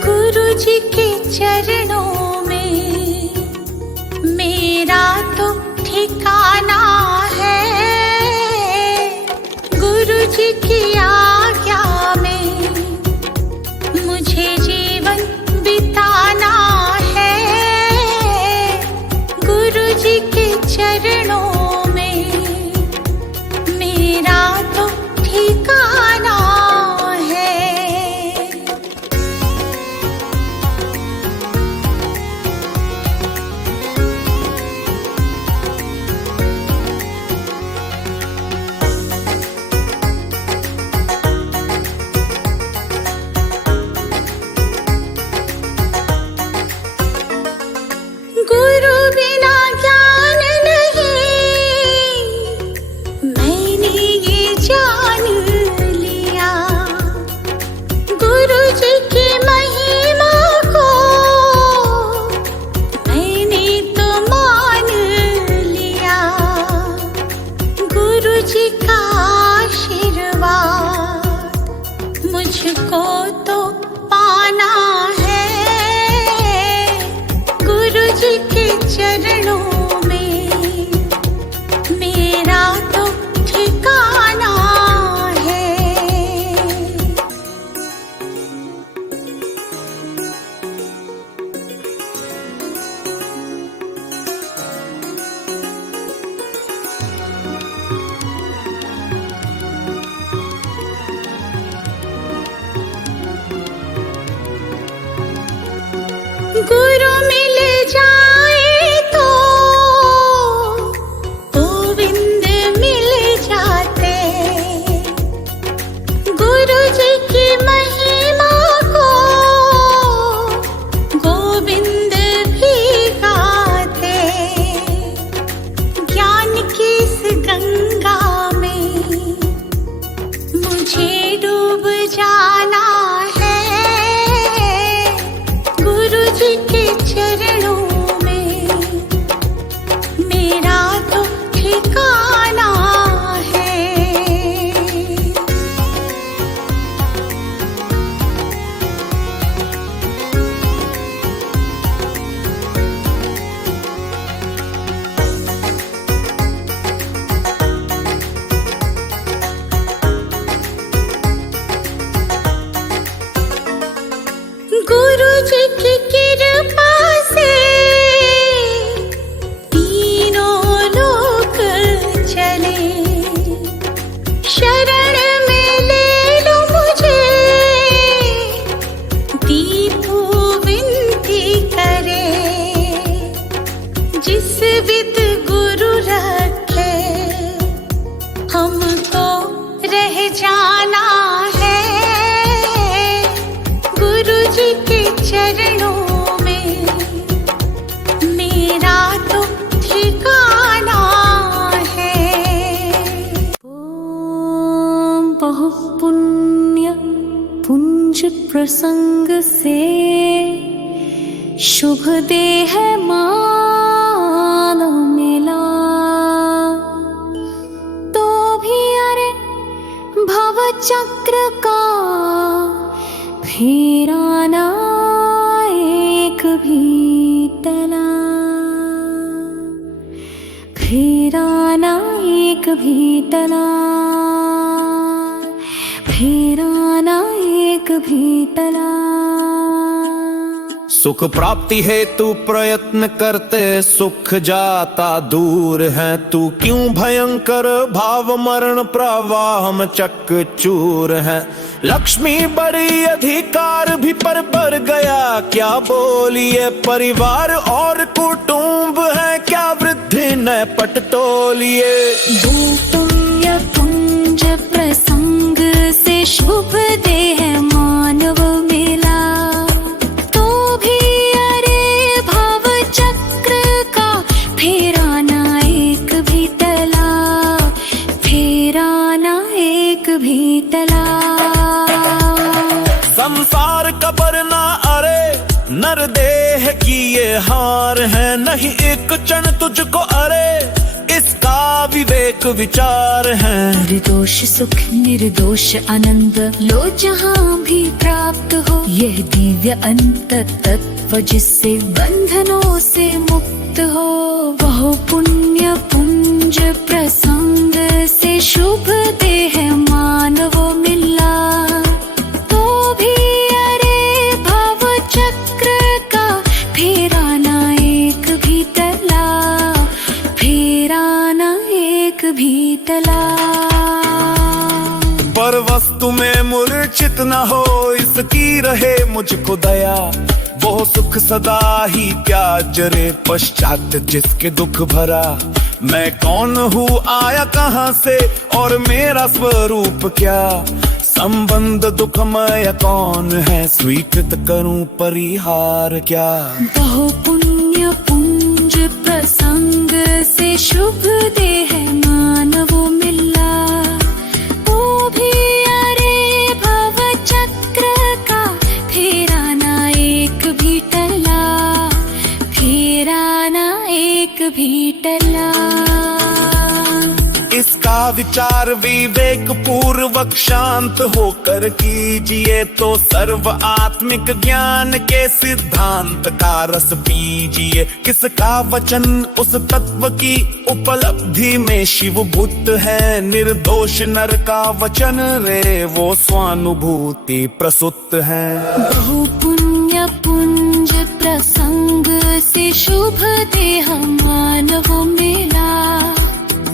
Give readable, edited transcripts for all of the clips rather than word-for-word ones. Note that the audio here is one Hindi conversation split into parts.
गुरु जी के चरणों में मेरा तो ठिकाना है। गुरु जी की आज्ञा में मुझे जीवन बिताना है। गुरु जी के चरणों में मेरा तो ठिकाना है। गुरु बिना ज्ञान नहीं, मैंने ये जान लिया। गुरु जी की महिमा को मैंने तो मान लिया। गुरु जी का आशीर्वाद मुझको तो पाना है। गुरु जी के चरणों में मेरा तो ठिकाना है। गुरु मिल जाए तो गोविंद मिल जाते। गुरु जी की महिमा को गोविंद भी गाते। ज्ञान की इस गंगा में मुझे डूब जाना है। गुरु जी के चरणों में मेरा तो ठिकाना है। गुरु जी की कृपा से तीनों लोक चले। शरण में ले लो मुझे, दीपू विनती करे। जिस विद गुरु रखे हमको रह जाना है। गुरु जी के चरणों में मेरा तो ठिकाना है। ओम बहु पुण्य पुंज प्रसंग से शुभ देह मान मिला। तो भी अरे भव चक्र का फेराना एक भी तला। फेराना एक भी तला। फेराना एक भी तला। सुख प्राप्ति हेतु प्रयत्न करते सुख जाता दूर है। तू क्यों भयंकर भाव मरण प्रवाह में चकचूर है। लक्ष्मी बड़ी अधिकार भी पर बढ़ गया क्या बोलिए। परिवार और कुटुंब है क्या वृद्धि न पटतोलिए। पुण्य पुंज प्रसंग से शुभ देह मानव मिला। तो भी अरे भव चक्र का फेराना एक भी तला। फेराना एक भी तला। संसार कबर ना अरे नर देह की ये हार है, नहीं एक क्षण तुझको अरे इसका विवेक विचार है। निर्दोष सुख निर्दोष आनंद लो जहाँ भी प्राप्त हो, यह दिव्य अंत तत्व जिससे बंधनों से मुक्त हो। वह पुण्य पुंज प्रसंग से शुभ देह मानव मिला, तो भी अरे भव चक्र का फेरा ना एक भी टला, फेरा ना एक भी टला। पर वस्तु में मूर्छित न हो, इसकी रहे मुझको दया। वो सुख सदा ही क्या जरे पश्चात जिसके दुख भरा। मैं कौन हूँ आया कहाँ से और मेरा स्वरूप क्या, संबंध दुखमय कौन है स्वीकृत करूं परिहार क्या। बहु पुण्य पुंज प्रसंग से शुभ देह मानव मिला, तो भी अरे भव चक्र का फेरा ना एक भी टला, फेरा ना एक भी टला। इसका विचार विवेक पूर्वक शांत होकर कीजिए, तो सर्व आत्मिक ज्ञान के सिद्धांत का रस पीजिए। किसका वचन उस तत्व की उपलब्धि में शिव बुद्ध है, निर्दोष नर का वचन रे वो स्वानुभूति प्रसुत है। बहु पुण्य पुंज प्रसंग से शुभ देह मानव मिला,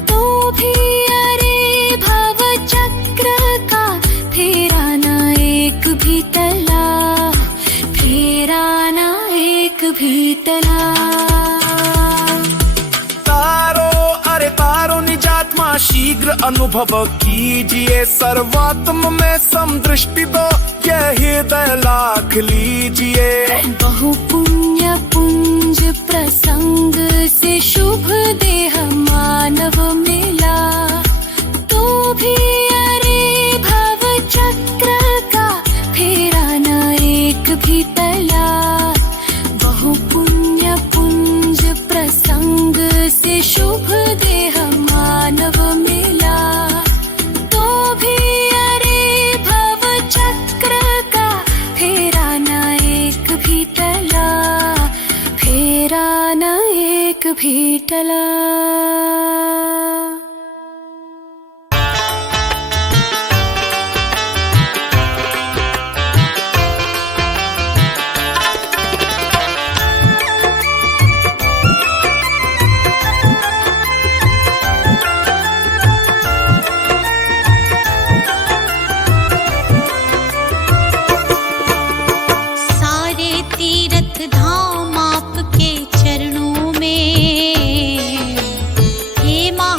तो भी अरे भव चक्र का फेरा ना एक भी टला, फेरा ना एक भी टला। तारो निजात्मा शीघ्र अनुभव कीजिए, सर्वात्म में समदृष्टि दो यह हृदय लाख लीजिए। बहु पुण्य पुंज प्रसंग से शुभ देह मानव मिला, तो भी अरे भव चक्र का फेरा ना एक भी टला। बहु पुण्य पुंज प्रसंग से शुभ देह मानव मिला, तो भी अरे भव चक्र का फेरा ना एक भी टला, फेरा ना एक भी टला। सारे तीर्थ धाम आपके चरणों में, हे माँ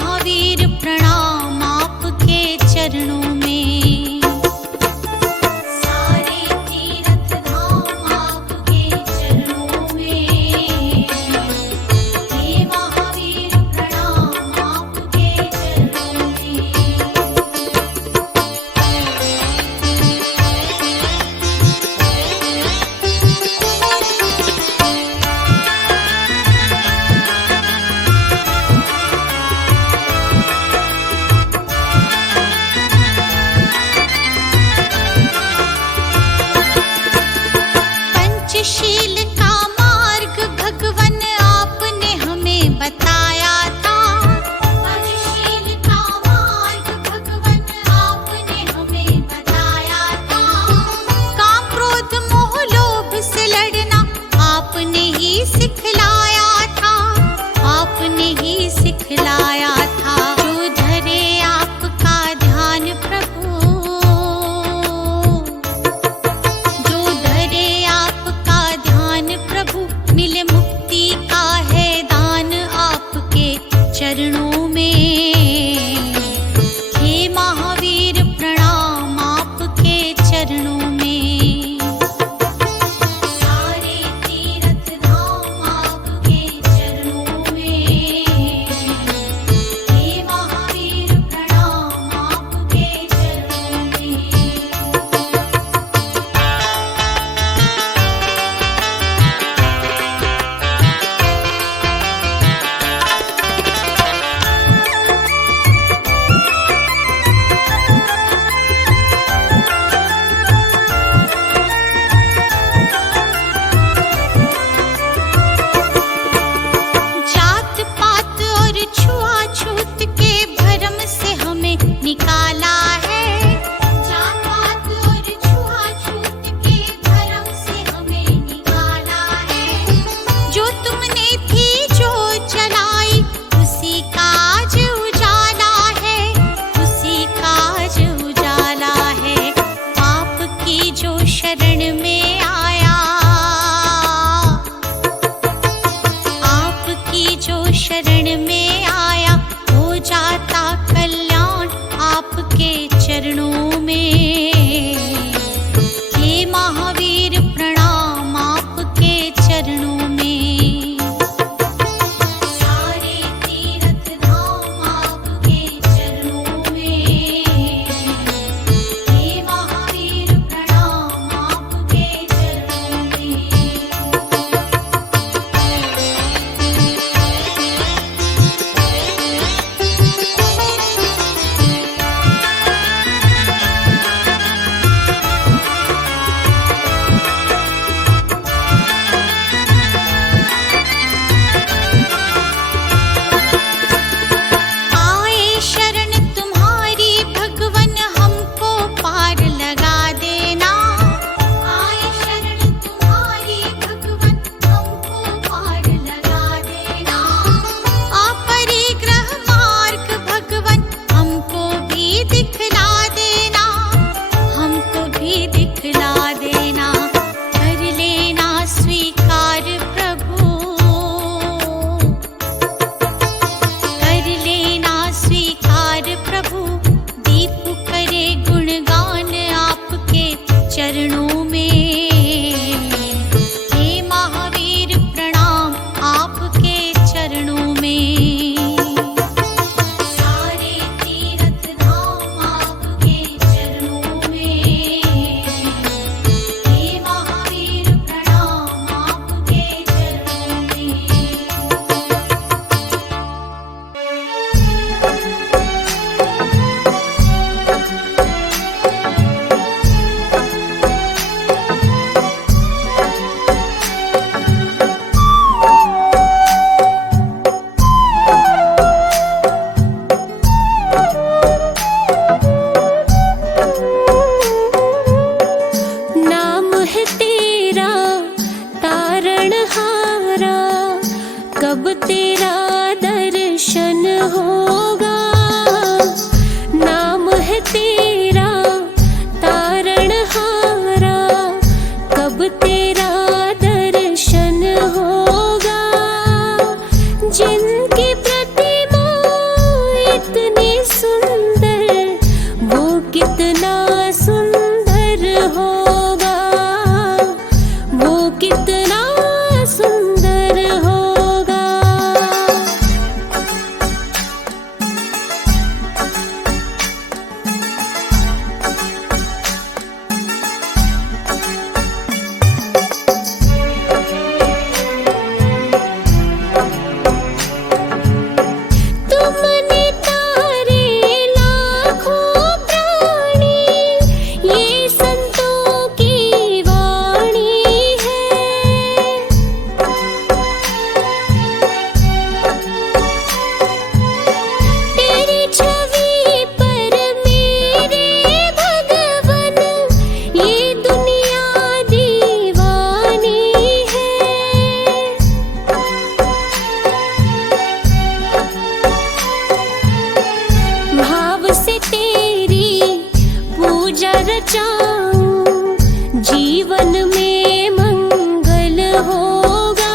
पूजा रचाऊं, जीवन में मंगल होगा।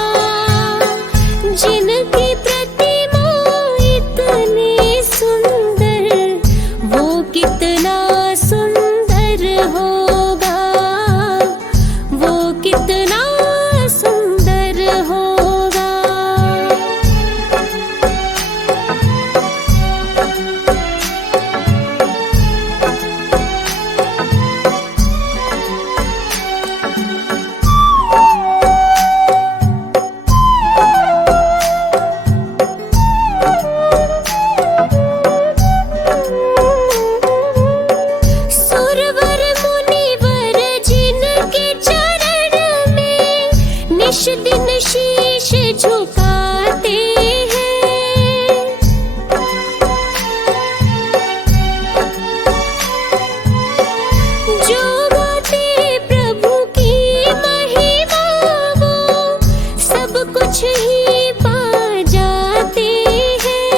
जिनकी प्रतिमा इतनी सुंदर, वो कितना सुंदर होगा, वो कितना सुंदर होगा। सुरवर मुनिवर जिनके चरण में निश दिन शीश झुकाते हैं, जो गाते प्रभु की महिमा, वो सब कुछ ही पा जाते हैं।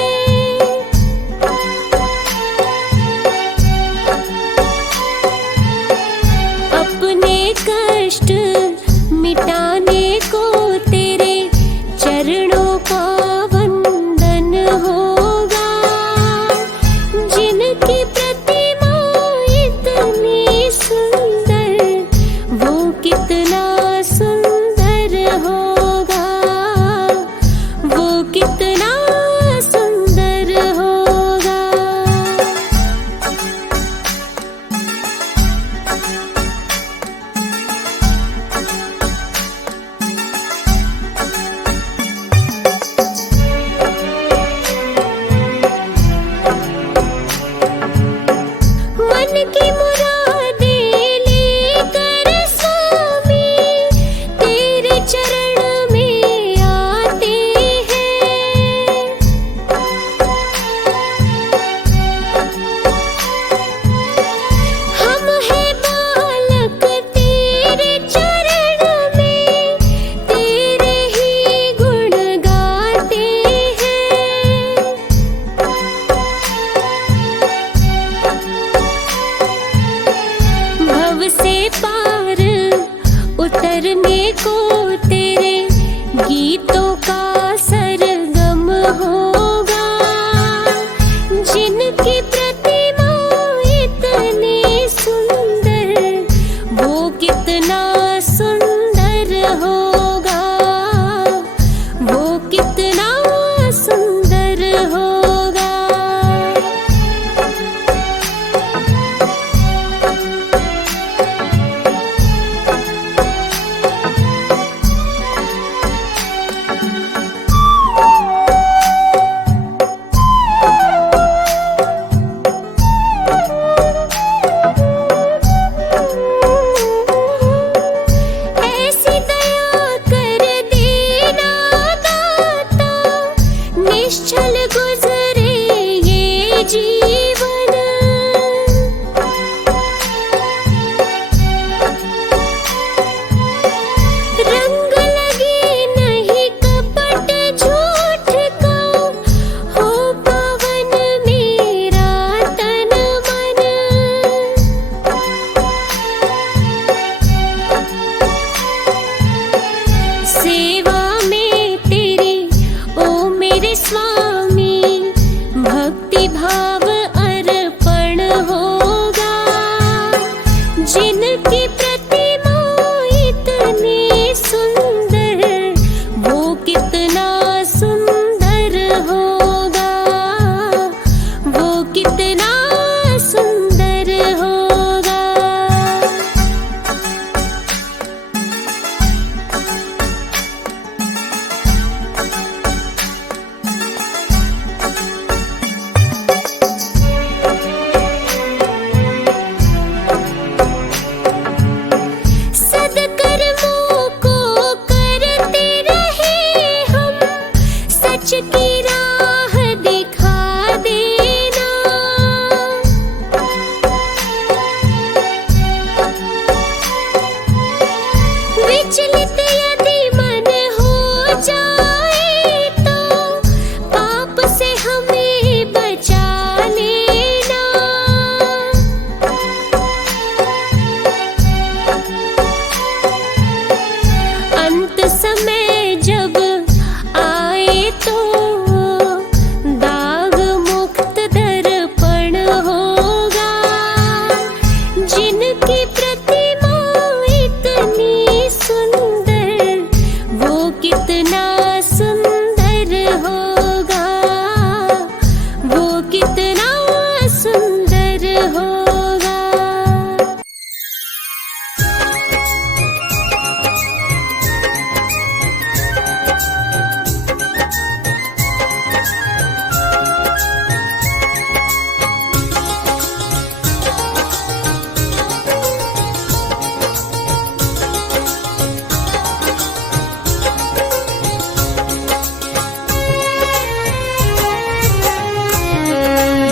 अपने कष्ट मिटाने को तेरे चरणों का वंदन होगा। जिनकी प्रतिमा इतनी सुंदर, वो कितना सुंदर होगा, वो कितना सुंदर होगा। मन की मुरादें लेकर स्वामी तेरे चरण में आते हैं। हम हैं बालक तेरे चरण में, तेरे ही गुण गाते हैं। भव से पार उतरने को तेरे गीतों का सरगम होगा। जिनकी प्रतिमा इतनी सुंदर, वो कितना सुंदर होगा, वो कितना सुंदर होगा। की प्रतिमा इतनी सुंदर, वो कितना सुंदर होगा, वो कितना सुंदर होगा।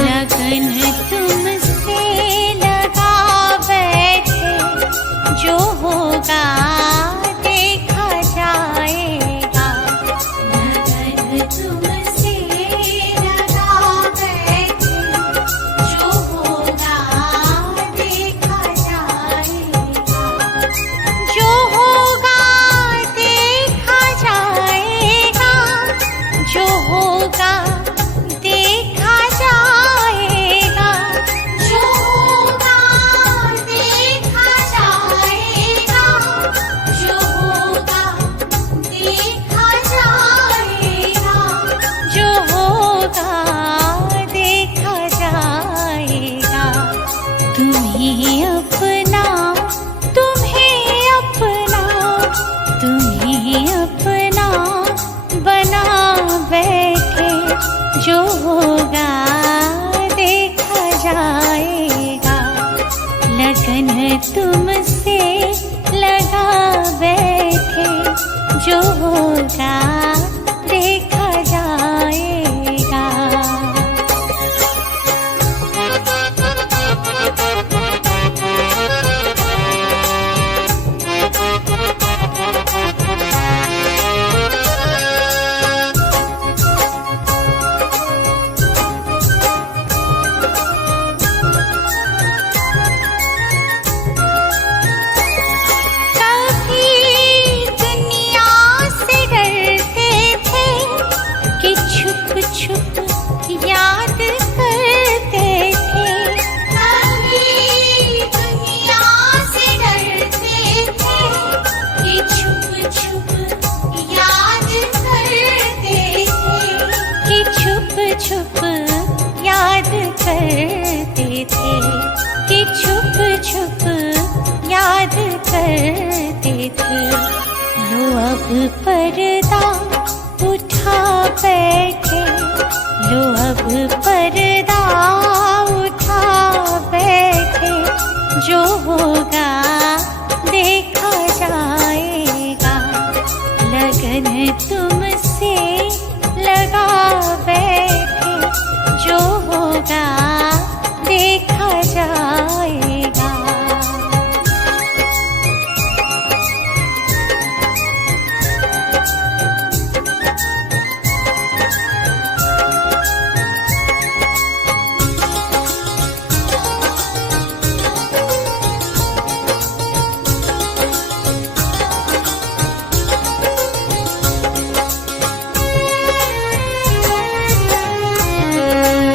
लगन तुमसे लगा बैठे, जो होगा देखा जाएगा। लगन तुमसे लगा बैठे, जो होगा देखा जाएगा। जो होगा देखा जाएगा, जो होगा देखा जाएगा, जो होगा देखा जाएगा, जो होगा देखा जाएगा, जो होगा देखा जाएगा। तुम्हें अपना, तुम्हें अपना, तुम्हें अपना बना बैठे, जो होगा देखा जाएगा। लगन तुमसे लगा बैठे, जो होगा देखा जाएगा। कभी दुनिया से डरते थे कि छुप छुप याद करते थे। कभी दुनिया से डरते थे कि छुप छुप याद करते थे, कि छुप छुप याद करते थे, कि छुप छुप याद करते थे। लो अब पर्दा उठा बैठे, लो अब पर्दा उठा बैठे, जो होगा देखा जाएगा। लगन तुमसे लगा बैठे, जो होगा देखा जाएगा।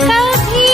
कभी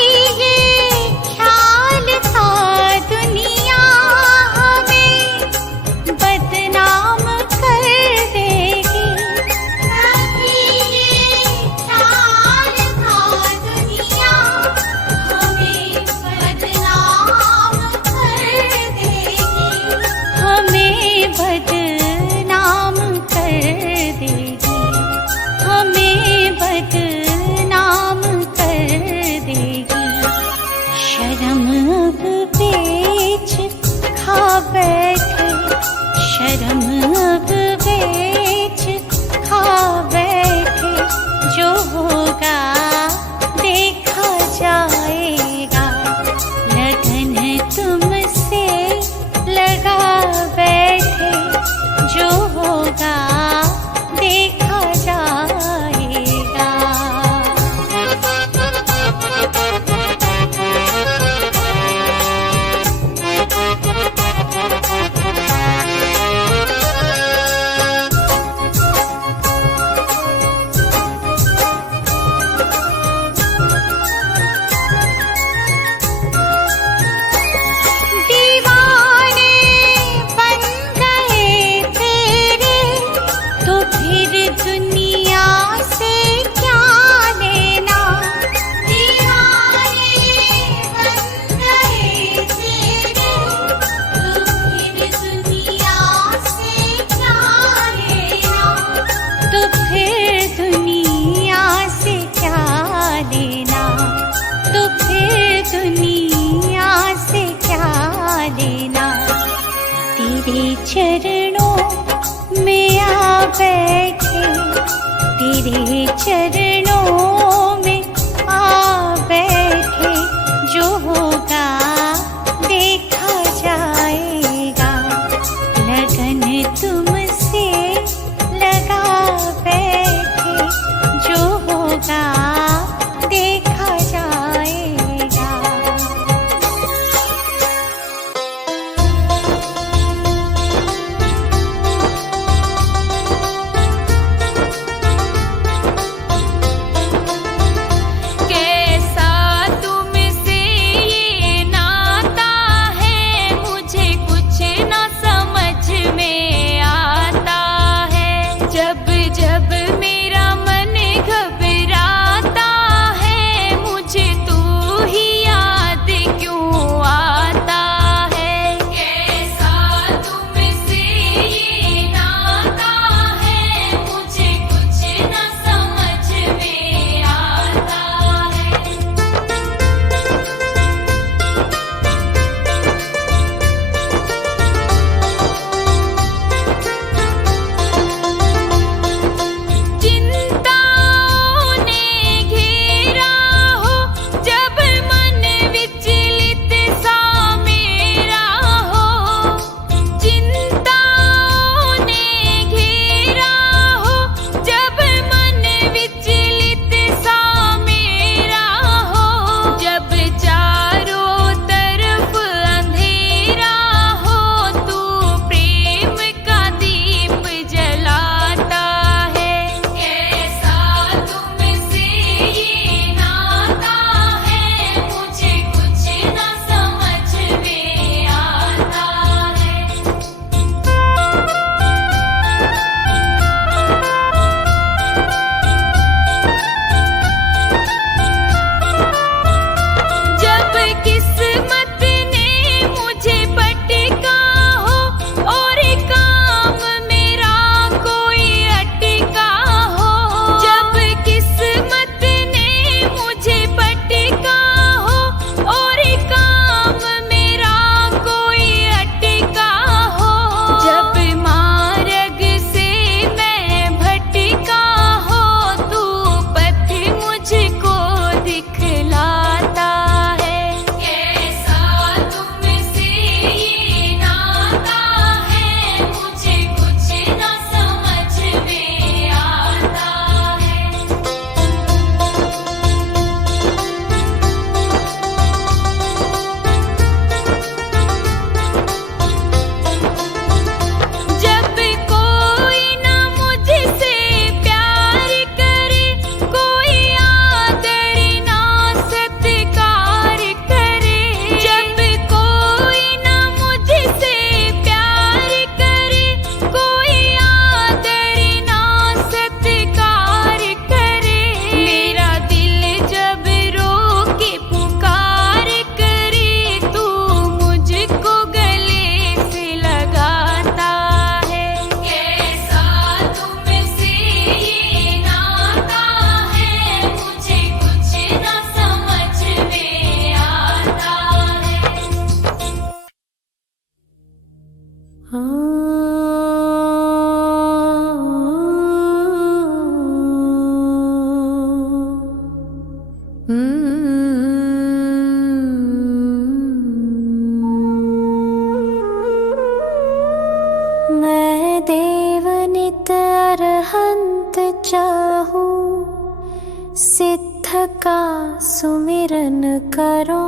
तेरे चरणों में आ बैठे, तेरे चरणों में आ बैठे। जो होगा देखा जाएगा, लगन तुमसे लगा बैठे। जो होगा देखा जाएगा। मैं देवनित अरहंत चाहूं, सिद्ध का सुमिरन करो।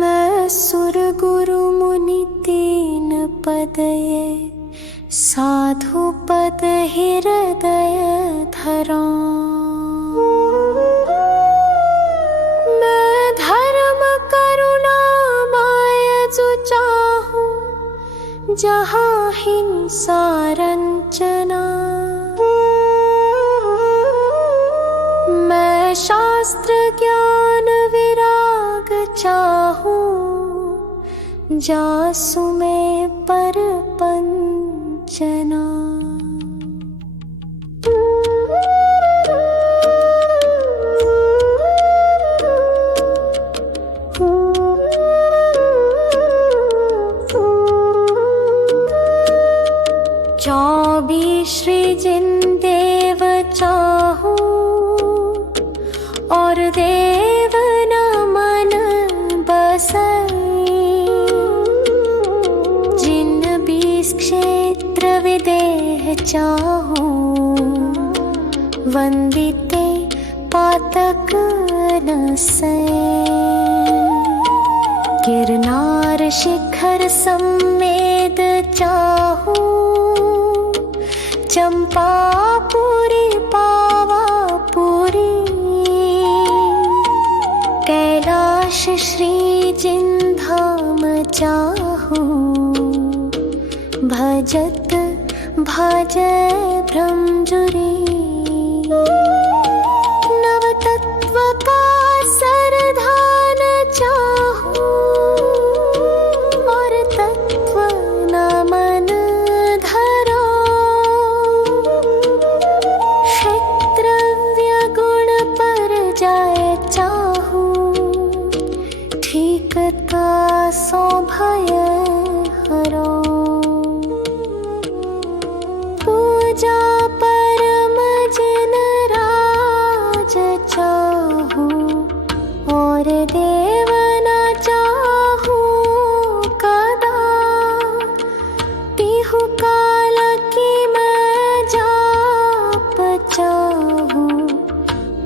मैं सुर गुरु मुनि तीन पद ये, साधु पद हृदय धरो। मैं धर्म करुणा माय जो चाहूं, जहाँ हिंसा रंजना। मैं शास्त्र ज्ञान विराग चाहूं, जासु में पर पंचना। शिखर सम्मेद चाहूं, चंपापुरी पावापुरी, कैलाश श्री जिनधाम चाहूं, भजत भजय भ्रमजुरी। नवतत्व का सरधान चाहूं, और तत्व न मन धरा, क्षेत्रव्य गुण पर जाए चाहूं, ठीकता सो भय हरो। पूजा परम जिन राज चाहूं, और देव न चाहूं कदा, तिहु काल की मैं जाप चाहूं,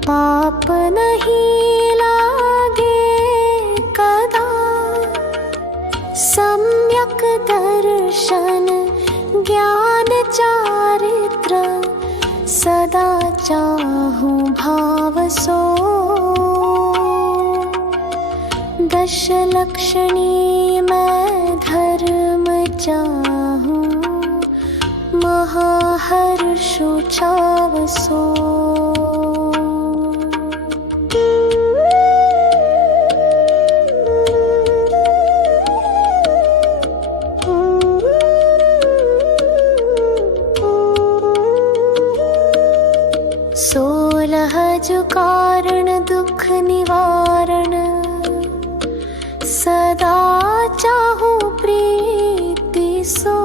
पाप नहीं लागे कदा। सम्यक दर्शन ज्ञान चारित्र, सदा चाहूं भाव सो। दश लक्षणी मैं धर्म चाहूं, महाहर्षो छावसो। सोलह जो कारण दुख निवारण, सदा चाहूं प्रीति सो।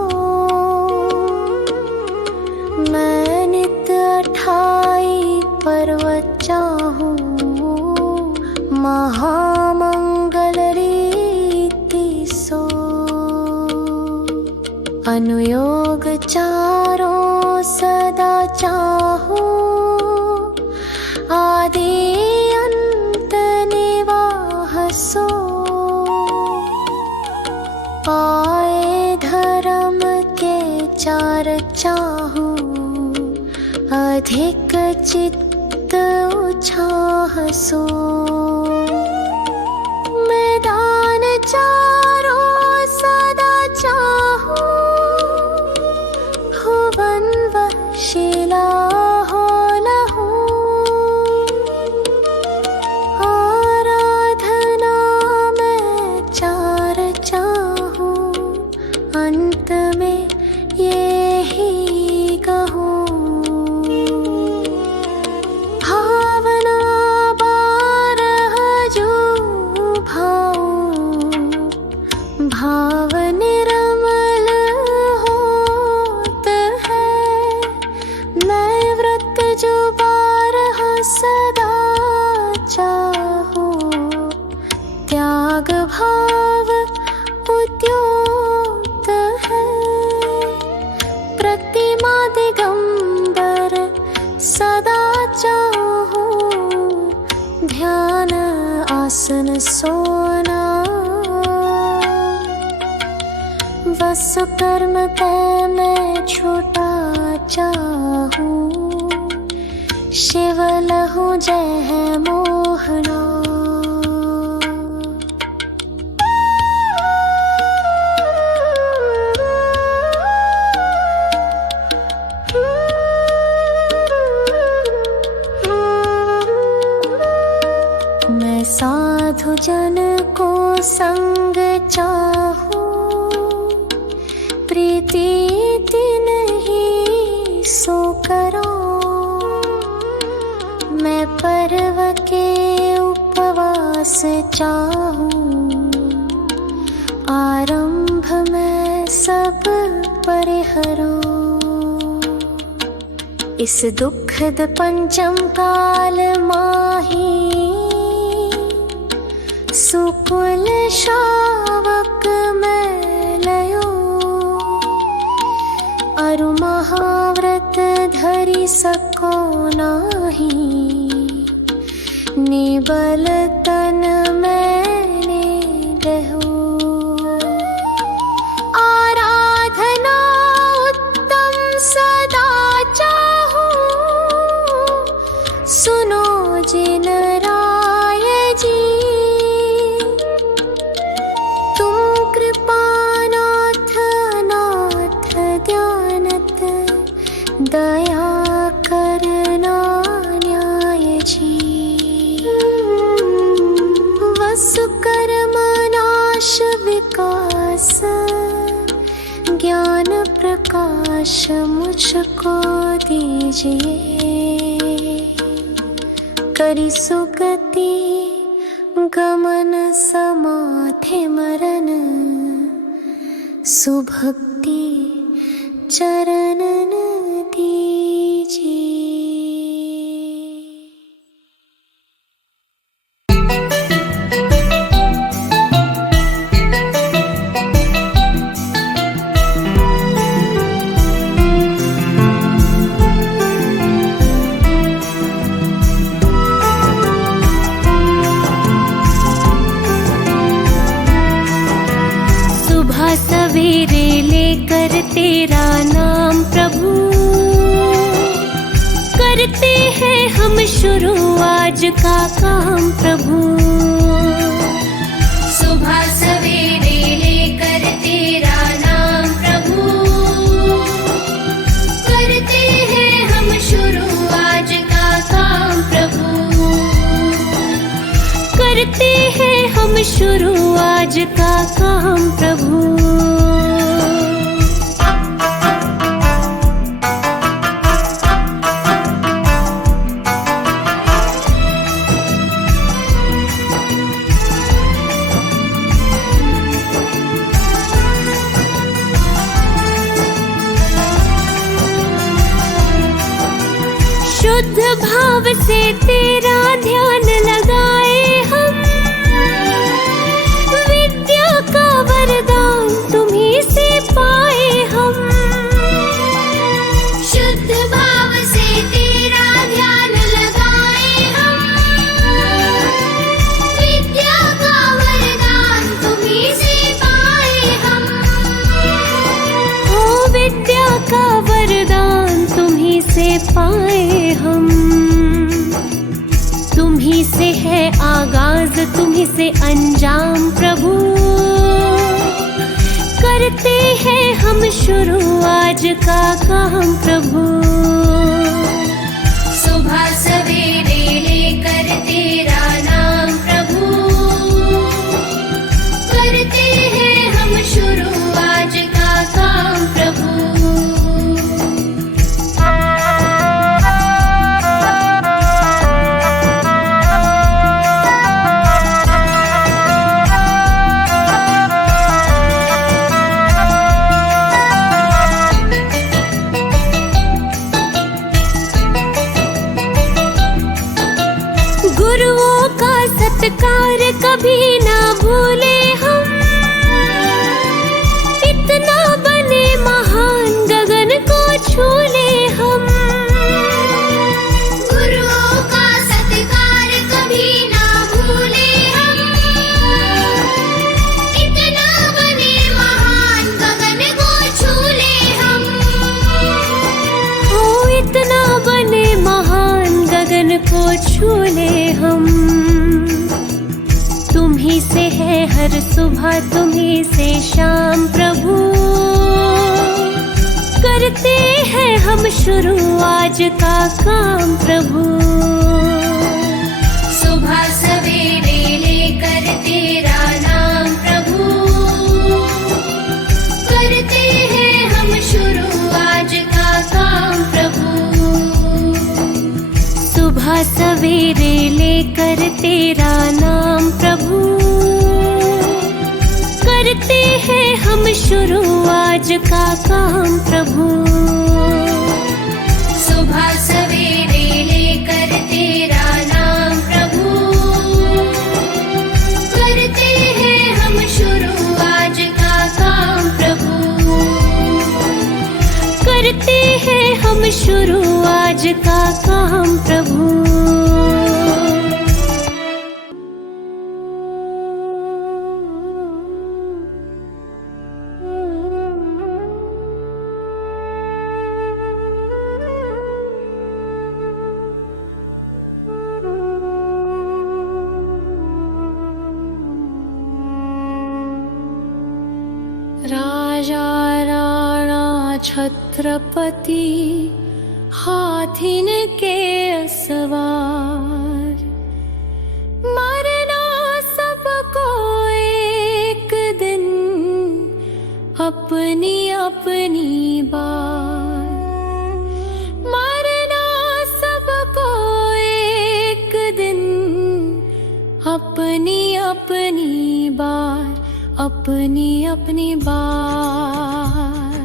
मैं नित 28 पर्वत चाहूं, महामंगल रीति सो। अनुयोग चारों सदा चाहूं, आदि अंत निवाह सो। पाए धर्म के चार चाहूं, अधिक चित्त उछाह सो। मैदान चारों सदा चाहूं, भुवन व शिला हो लहू। आराधना में चार चाहूं, अंत में ये ही कहूं। भावना 12 जो भाऊं, भाव निर्मल होत है। मैं व्रत जो 12 सदा चाहूं, त्याग भाव उद्योत है। प्रतिमा दिगंबर सदा चाहूं, ध्यान आसन सोना। वस कर्म तय मैं छोटा चाहूं, शिव लहु जय मोहना। मैं साधु जन को संग चाहूं, प्रीति नहीं सो करो। मैं पर्व के उपवास चाहूं, आरंभ में सब परिहरो। इस दुखद पंचम काल माही, सुकुल शावक मैं लयो। अरु महाव्रत धरि सको नाही, निबल तन मैंने रहो। कर्म नाश विकास, ज्ञान प्रकाश मुझको दीजिए। करी सुगति गमन समाधि मरण, सुभक्ति चरणन दीजिए। सवेरे लेकर तेरा नाम प्रभु, करते हैं हम शुरू आज का काम प्रभु। सुबह सवेरे लेकर तेरा नाम प्रभु, करते हैं हम शुरू आज का काम प्रभु। करते हैं हम शुरू आज का काम प्रभु। शुद्ध भाव से तेरा ध्यान लगाए हम, विद्या का वरदान तुम्हीं से पाए हम। शुद्ध भाव से तेरा ध्यान लगाए हम, विद्या का वरदान तुम्हीं से पाए हम। ओ विद्या का वरदान तुम्हीं से पाए हम। तुम्हीं से है आगाज, तुम्हीं से अंजाम प्रभु, करते हैं हम शुरू आज का काम प्रभु। सुबह सवेरे लेकर तेरा नाम प्रभु, करते हैं हम शुरू आज का काम प्रभु। गुरुओं का सत्कार कभी ना भूले हम, इतना बने महान गगन को छू ले हम। गुरुओं का सत्कार कभी ना भूले हम, इतना बने महान गगन को छू ले हम। हो इतना बने महान गगन को छू ले हम। तुम्हीं से है हर सुबह, तुम्हीं से शाम प्रभु, करते हैं हम शुरू आज का काम प्रभु। सुबह सवेरे लेकर तेरा नाम प्रभु, करते हैं हम शुरू आज का काम प्रभु। सुबह सवेरे लेकर तेरा नाम प्रभु, करते हैं हम शुरू आज का काम प्रभु। सुबह सवेरे लेकर तेरा नाम प्रभु, करते हैं हम शुरू आज का काम प्रभु। करते हैं हम शुरू आज का काम प्रभु। राजा राणा छत्रपति हाथिन के सवार, मरना सबको अपनी अपनी बात।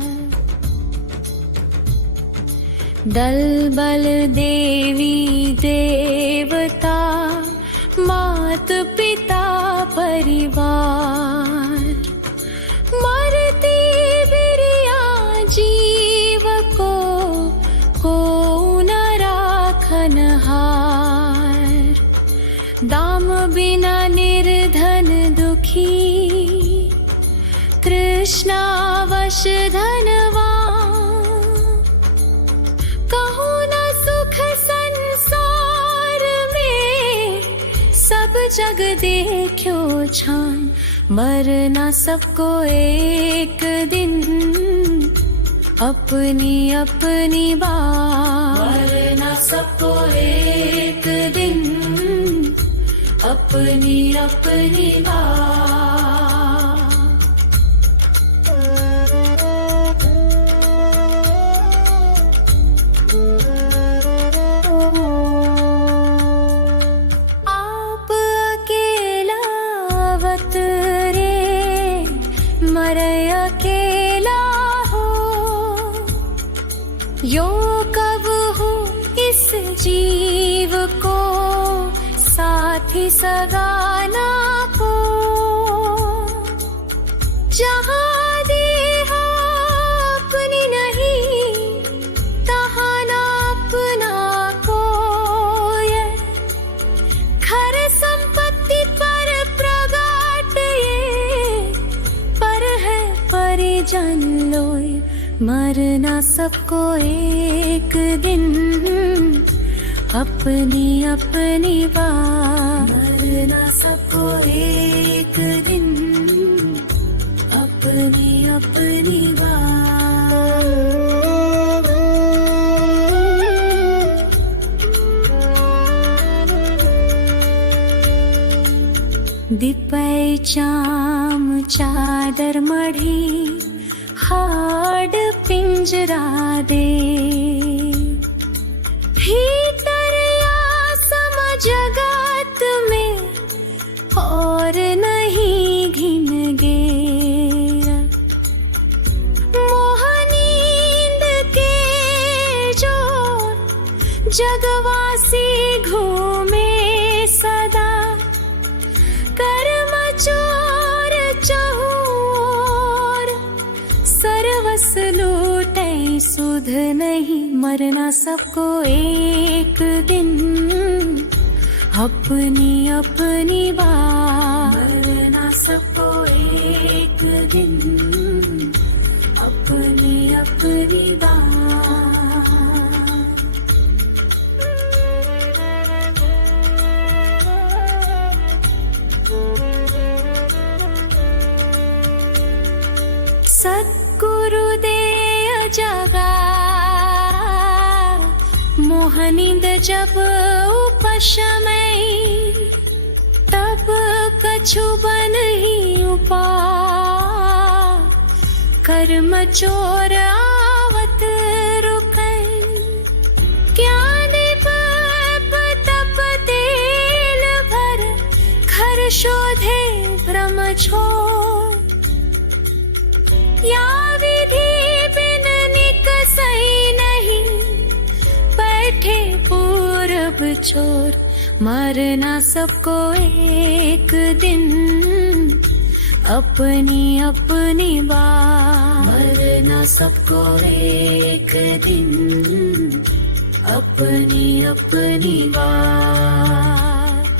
दल बल देवी देवता, मात पिता परिवार, मरती बिरिया जीव को न राखनहार। दाम बिना निर्धन दुखी, कृष्णावश धनवान। कहूँ न सुख संसार में, सब जग देखो छान। मरना सबको एक दिन, अपनी अपनी बात। मरना सबको एक दिन, अपनी अपनी बात। आप अकेला अवतरे, मरे अकेला हो। यो कब हो इस जीव को, साथी सगाना को। जहाँ देहा अपनी नहीं, तहाँ ना अपना कोई। घर संपत्ति पर प्रगाट ये, पर है परिजन लोय। मरना सबको एक दिन, अपनी अपनी बात। मरना सबको एक दिन, अपनी अपनी बात। दिपै चाम चादर मढ़ी, हाड पिंजरा दे। भीतर आसम जगत में, और नहीं घिन गेरा। मोह नींद के जोर, जगवासी घूमे सदा। कर्म चोर चहूर, सर्वस लूटे सुध नहीं। मरना सबको एक दिन, अपनी अपनी बात। मरना सबको एक दिन, अपनी अपनी बात। सद्गुरुदेव जगा, मोहनिंद जब उपशमय। तब कछु बन ही उपाय, कर्म चोर आवत रुकै। ज्ञान तप तेल भर, घर शोधे भ्रम छोड़। या विधि बिन निकसई नहीं, बैठे पूरब छोर। मरना सबको एक दिन, अपनी अपनी बात। मरना सबको एक दिन, अपनी अपनी बात।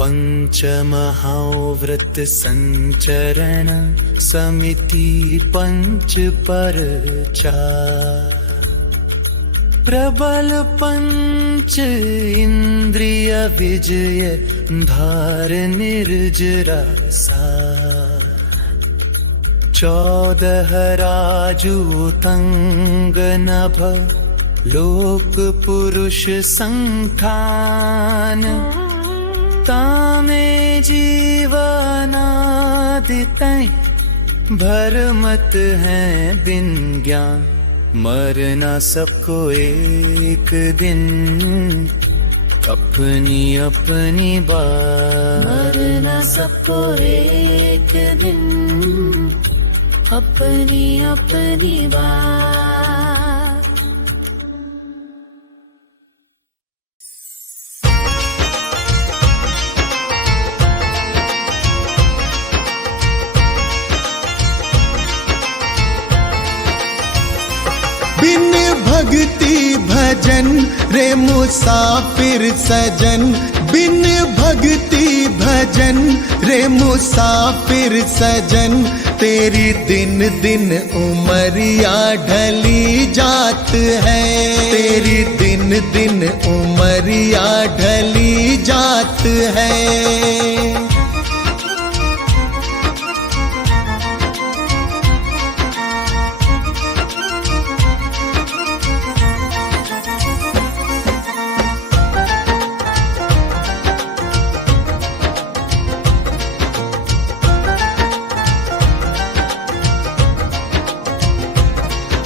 पंचमहाव्रत संचरण, समिति पंच पर चार। प्रबल पंच इंद्रिय विजय, धार निर्जरा सार। 14 राजूतंग नभ, लोक पुरुष संठान। तामे जीवनादितै, भरमत है बिन ज्ञान। मरना सबको एक दिन, अपनी अपनी बात, मरना सबको एक दिन, अपनी अपनी बात। बिन भक्ति भजन रे मुसाफिर सजन, बिन भक्ति भजन रे मुसाफिर सजन, तेरी दिन दिन उमरिया ढली जात है, तेरी दिन दिन उमरिया ढली जात है।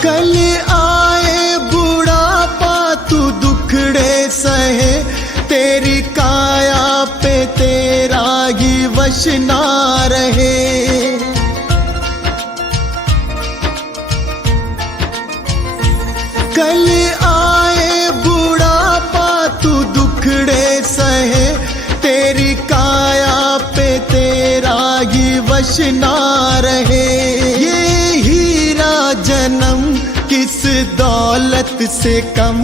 कल आए बुढ़ापा तू दुखड़े सहे, तेरी काया पे तेरा ही वश ना रहे। कल आए बुढ़ापा तू दुखड़े सहे, तेरी काया पे तेरा ही वश ना रहे। ये हीरा जन्म किस दौलत से कम,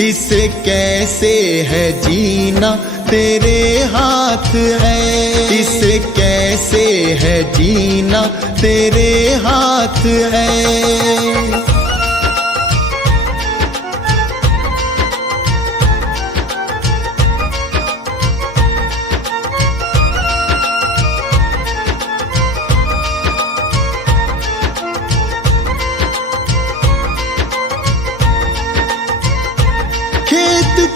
इसे कैसे है जीना तेरे हाथ है, इसे कैसे है जीना तेरे हाथ है।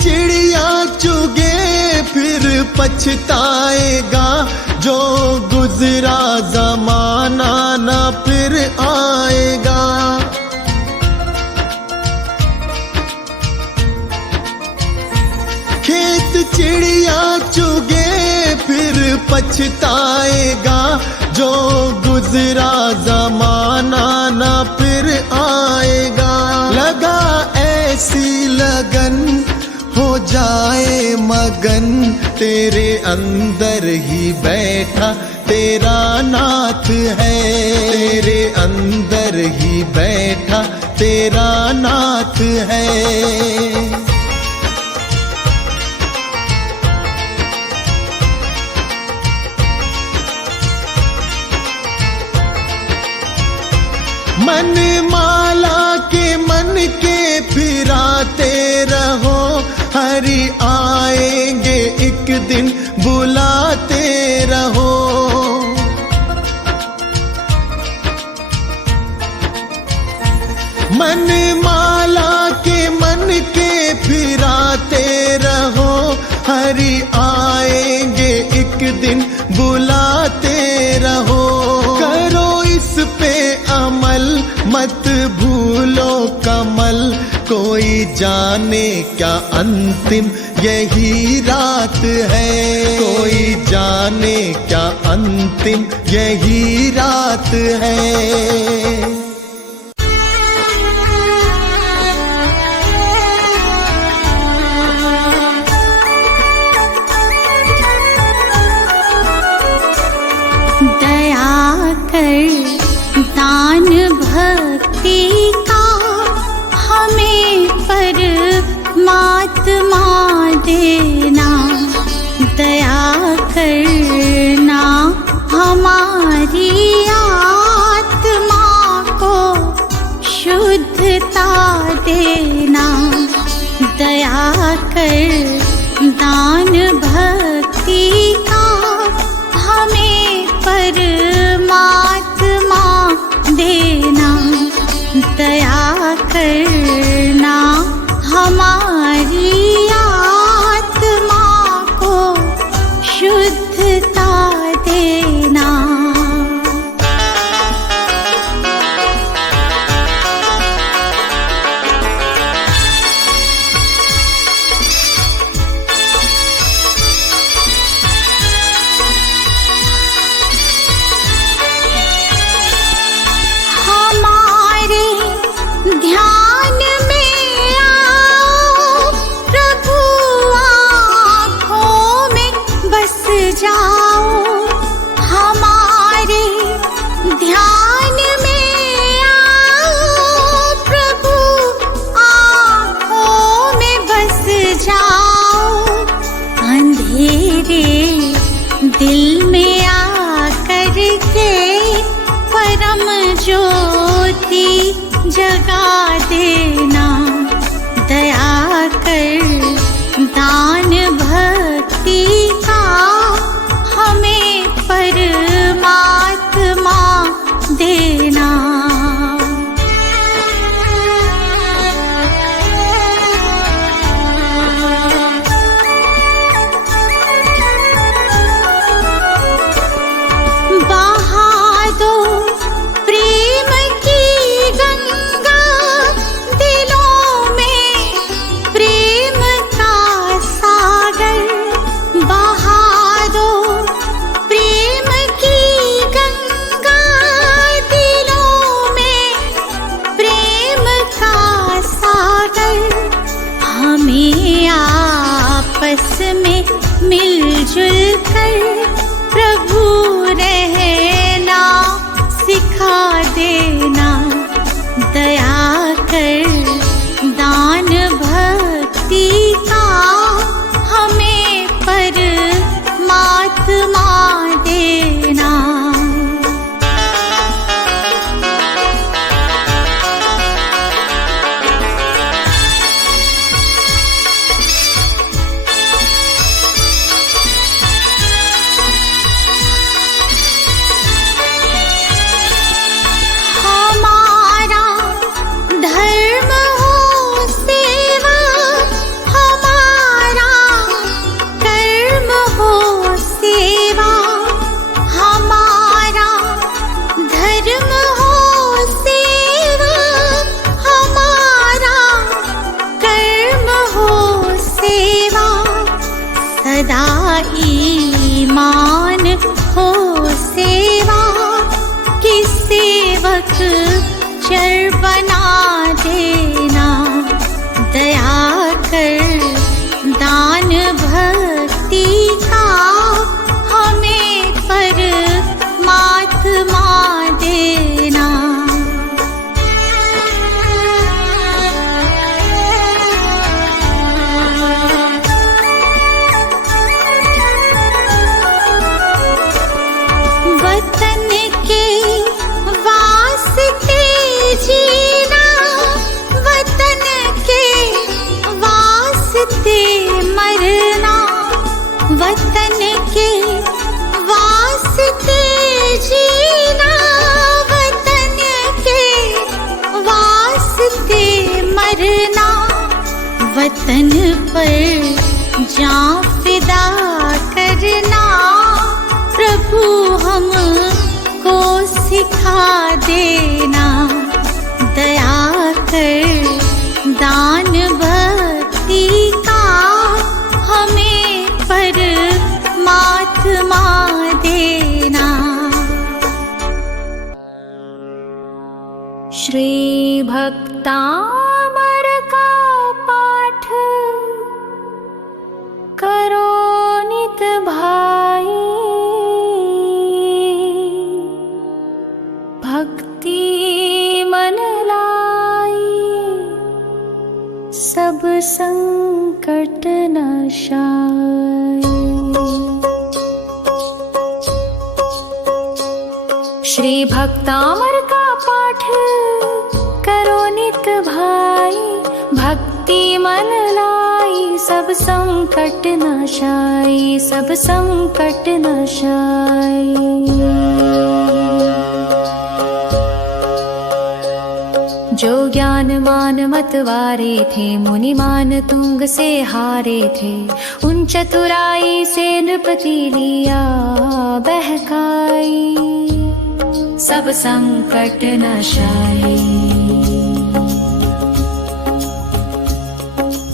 चिड़िया चुगे फिर पछताएगा, जो गुजरा जमाना न फिर आएगा। खेत चिड़िया चुगे फिर पछताएगा, जो गुजरा जमाना न फिर आएगा। लगा ऐसी लगन हो जाए मगन, तेरे अंदर ही बैठा तेरा नाथ है, तेरे अंदर ही बैठा तेरा नाथ है। मन माला के मन के फिराते रहो, हरि आएंगे एक दिन बुलाते रहो। मन माला के मन के फिराते रहो, हरि आएंगे एक दिन बुलाते रहो। करो इस पे अमल मत भूलो कमल, कोई जाने क्या अंतिम यही रात है, कोई जाने क्या अंतिम यही रात है। दान भक्ति का हमें परमात्मा देना, दया करना हमारी आत्मा को शुद्धता देना। दया कर दान भक्ति का हमें परमात्मा जगा देना, दया कर दान भक्ति का हमें परमात्मा देना। आपस में मिलजुल कर प्रभु रहना सिखा देना, दया कर दान भक्ति का हमें परमात्मा देना। ईमान हो सेवा की सेवक चर बना देना, दया कर दान भक्ति का हमें परमात्मा देना। वतन के वास्ते जीना, वतन के वास्ते मरना, वतन के वास्ते जीना, वतन के वास्ते मरना, वतन पर जान फिदा करना प्रभु हमको सिखा देना, दया कर दान भक्ति का हमें परमात्मा देना। श्री भक्तामर का पाठ करो नित भाई, भक्ति मन लाई सब संकट नाशाय। श्री भक्तामर का पाठ करो नित भाई, भक्ति मन लाई सब संकट नाशाय, सब संकट नाशाय। जो ज्ञान मान मतवारे थे, मुनि मान तुंग से हारे थे, उन चतुराई से नृपति लिया बहकाई सब संकट नाशाई।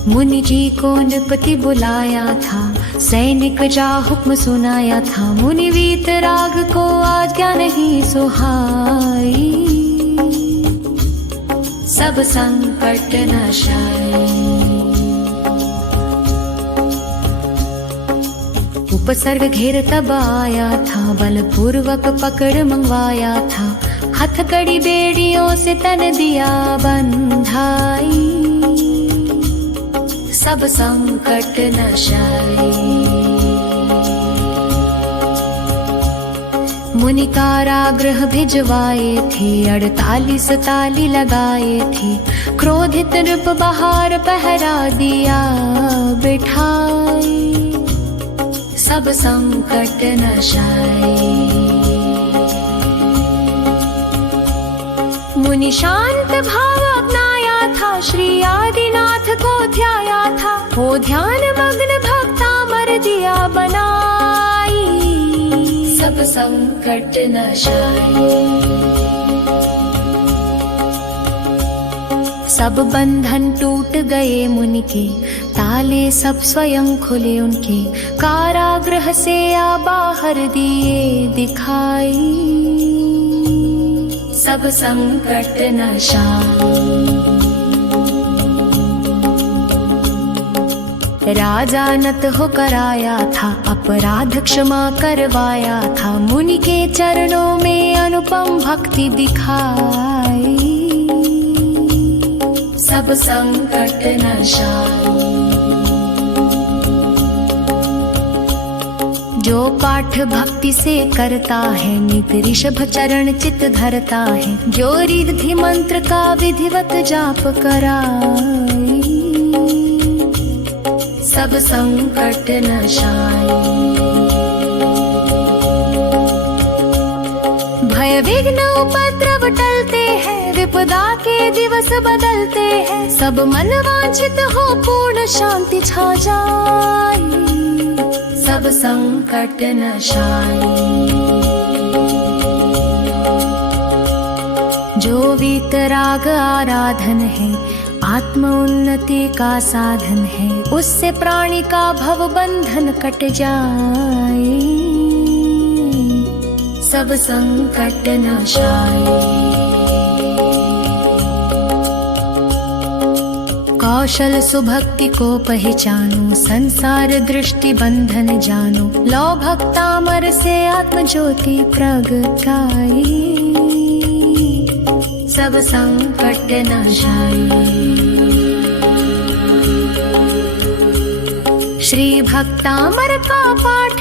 मुनि जी को नृपति बुलाया था, सैनिक जा हुक्म सुनाया था, मुनि वीतराग को आज्ञा नहीं सुहाई सब संकट नाशाय। उपसर्ग घेर तब आया था, बलपूर्वक पकड़ मंगवाया था, हथकड़ी बेड़ियों से तन दिया बंधाई सब संकट नाशाय। मुनि कारागृह भिजवाए थे, 48 ताली लगाए थे। क्रोधित नृप बाहर पहरा दिया बिठाई, सब संकट नशाए। मुनि शांत भाव अपनाया था, श्री आदिनाथ को ध्याया था। हो ध्यान मग्न भक्ता मर दिया बनाई, सब संकट नशाए। सब बंधन टूट गए मुनि के, ताले सब स्वयं खुले उनके। कारागृह से आ बाहर दिए दिखाई, सब संकट नशाए। राजा नत होकर आया था, अपराध क्षमा करवाया था। मुनि के चरणों में अनुपम भक्ति दिखाई, सब संकट नशाए। जो पाठ भक्ति से करता है, नित ऋषभ चरण चित धरता है। जो रिद्धि मंत्र का विधिवत जाप कराए, सब संकट नशाए। भय विघ्न उपद्रव टलते हैं, विपदा के दिवस बदलते हैं। सब मन वांछित हो पूर्ण शांति छा जाए, सब संकट नशाए। जो वीतराग आराधन है, आत्म उन्नति का साधन है। उससे प्राणी का भव बंधन कट जाए, सब संकट नशाए। कौशल सुभक्ति को पहचानो, संसार दृष्टि बंधन जानो। लो भक्तामर से आत्म ज्योति प्रगटाई, सब संकट नशाए। श्री भक्तामर का पाठ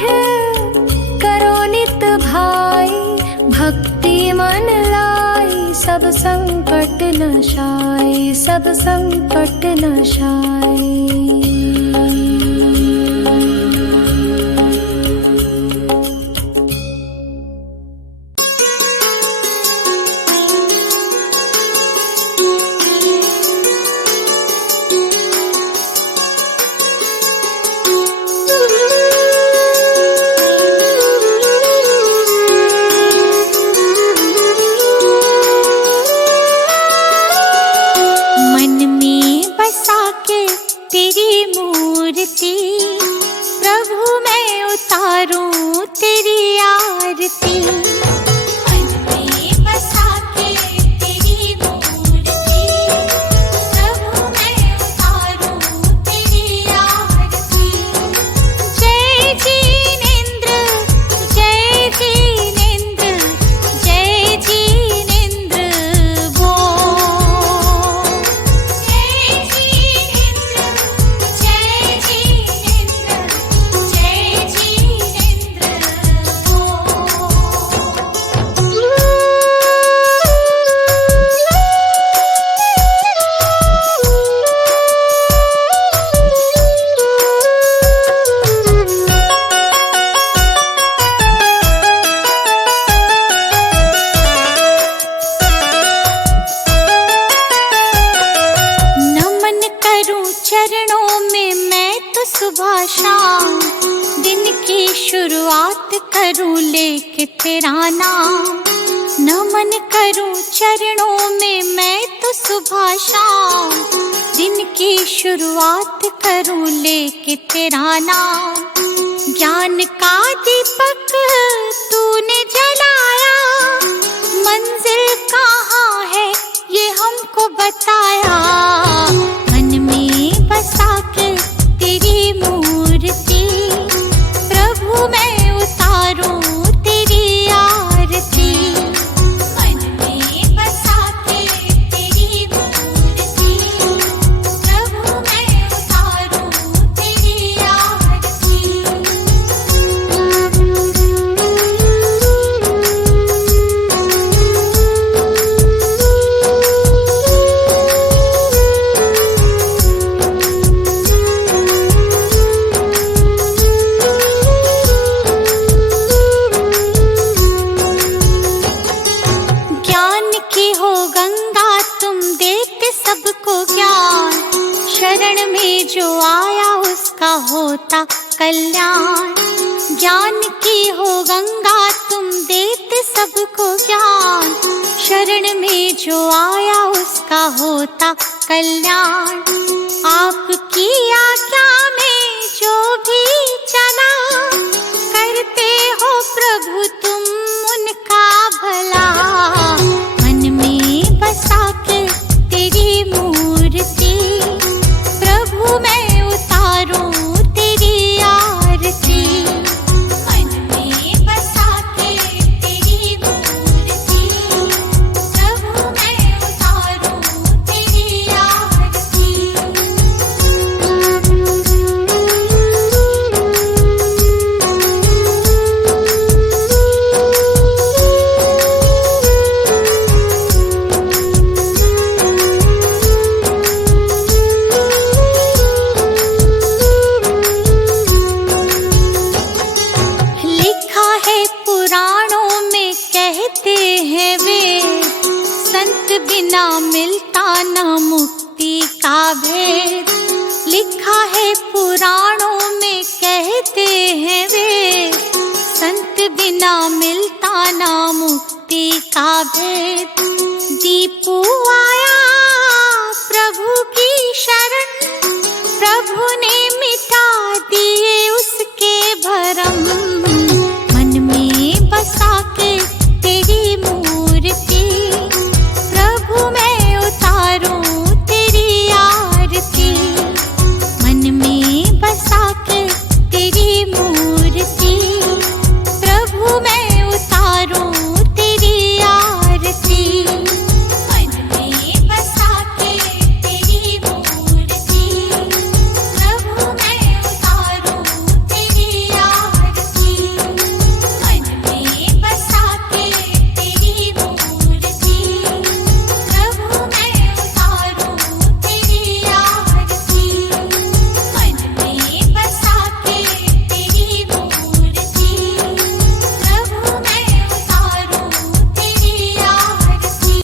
करो नित भाई, भक्ति मन लाई, सब संकट नशाए, सब संकट नशाए। करूं लेके तेरा नाम, नमन करूं चरणों में मैं तो सुबह शाम। दिन की शुरुआत करूं लेके तेरा नाम, ज्ञान का दीपक तूने जलाया, मंजिल कहाँ है ये हमको बताया। मन में बसा के तेरी मूर्ति प्रभु मैं उतारूं तेरी आरती। मन में बसा के तेरी मूर्ति प्रभु मैं उतारूं तेरी आरती। शरण में जो आया उसका होता कल्याण। ज्ञान की हो गंगा तुम देते सबको ज्ञान, शरण में जो आया उसका होता कल्याण। आपकी आज्ञा में जो भी चला, करते हो प्रभु तुम उनका भला। मन में बसा के तेरी मूर्ति, प्रभु मैं उतारूं तेरी आरती। मन में बसा के तेरी मूर्ति, प्रभु मैं उतारूं तेरी आरती। लिखा है पुराणों में कहते हैं वे, संत बिना मिलता न मुक्ति का भेद। लिखा है पुराणों में कहते हैं वे, संत बिना मिलता न मुक्ति का भेद। दीपू आया प्रभु की शरण, प्रभु ने मिटा दिए उसके भरम। मन में बसा के तेरी मूर्ति, प्रभु मैं उतारूं तेरी आरती। मन में बसा के तेरी मूर्ति, प्रभु मैं उतारूं तेरी आरती। मन में बसा के तेरी मूर्ति, प्रभु मैं उतारूं तेरी आरती। मन में बसा के तेरी मूर्ति, प्रभु मैं उतारूं तेरी आरती। मन में बसा के तेरी मूर्ति, प्रभु मैं उतारूं तेरी आरती।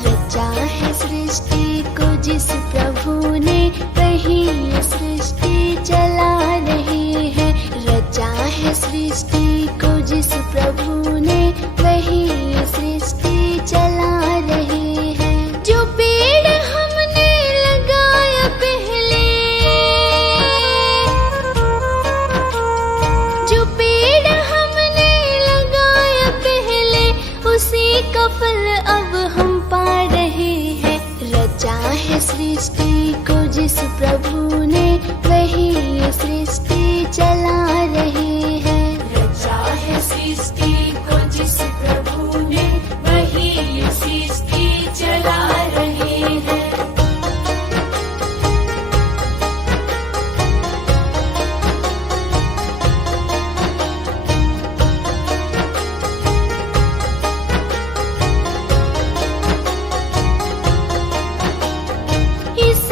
रचा है सृष्टि को जिस प्रभु ने, वही ये सृष्टि चला रही है। रचा है सृष्टि को जिस प्रभु ने, वही ये सृष्टि चला रही है। जो पेड़ हमने लगाया पहले, जो पेड़ हमने लगाया पहले, उसी का फल अब हम पा रहे हैं। रचा है सृष्टि को जिस प्रभु ने, वही ये सृष्टि चला रही है। रचा है सृष्टि को जिस प्रभु ने, वही ये सृष्टि चला रही है। इस